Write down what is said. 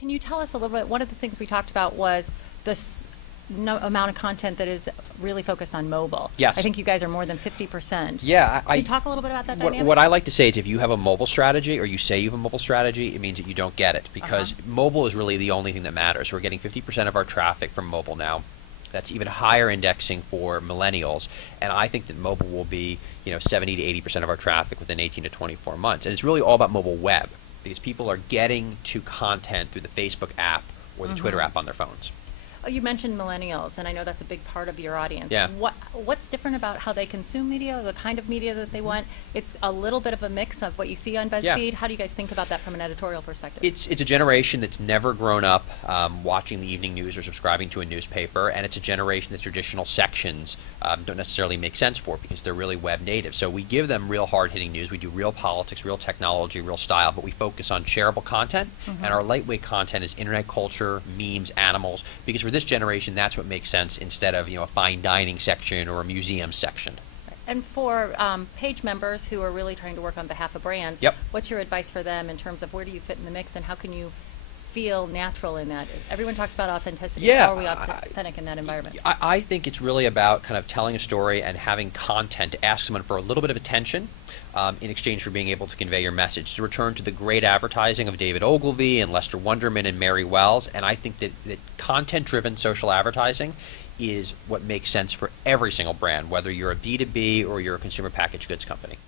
Can you tell us a little bit, one of the things we talked about was this amount of content that is really focused on mobile. Yes. I think you guys are more than 50%. Yeah. Can you talk a little bit about that dynamic? What I like to say is if you have a mobile strategy or you say you have a mobile strategy, it means that you don't get it because mobile is really the only thing that matters. We're getting 50% of our traffic from mobile now. That's even higher indexing for millennials, and I think that mobile will be 70 to 80% of our traffic within 18 to 24 months. And it's really all about mobile web because people are getting to content through the Facebook app or the Twitter app on their phones. Oh, you mentioned millennials, and I know that's a big part of your audience. Yeah. What's different about how they consume media, the kind of media that they want? It's a little bit of a mix of what you see on BuzzFeed. Yeah. How do you guys think about that from an editorial perspective? It's a generation that's never grown up watching the evening news or subscribing to a newspaper, and it's a generation that traditional sections don't necessarily make sense for because they're really web native. So we give them real hard-hitting news. We do real politics, real technology, real style, but we focus on shareable content, and our lightweight content is internet culture, memes, animals, because for this generation, that's what makes sense instead of a fine dining section or a museum section. And for page members who are really trying to work on behalf of brands, what's your advice for them in terms of where do you fit in the mix and how can you feel natural in that? Everyone talks about authenticity. Yeah, how are we authentic in that environment? I think it's really about kind of telling a story and having content to ask someone for a little bit of attention in exchange for being able to convey your message. To return to the great advertising of David Ogilvy and Lester Wunderman and Mary Wells, and I think that content-driven social advertising is what makes sense for every single brand, whether you're a B2B or you're a consumer packaged goods company.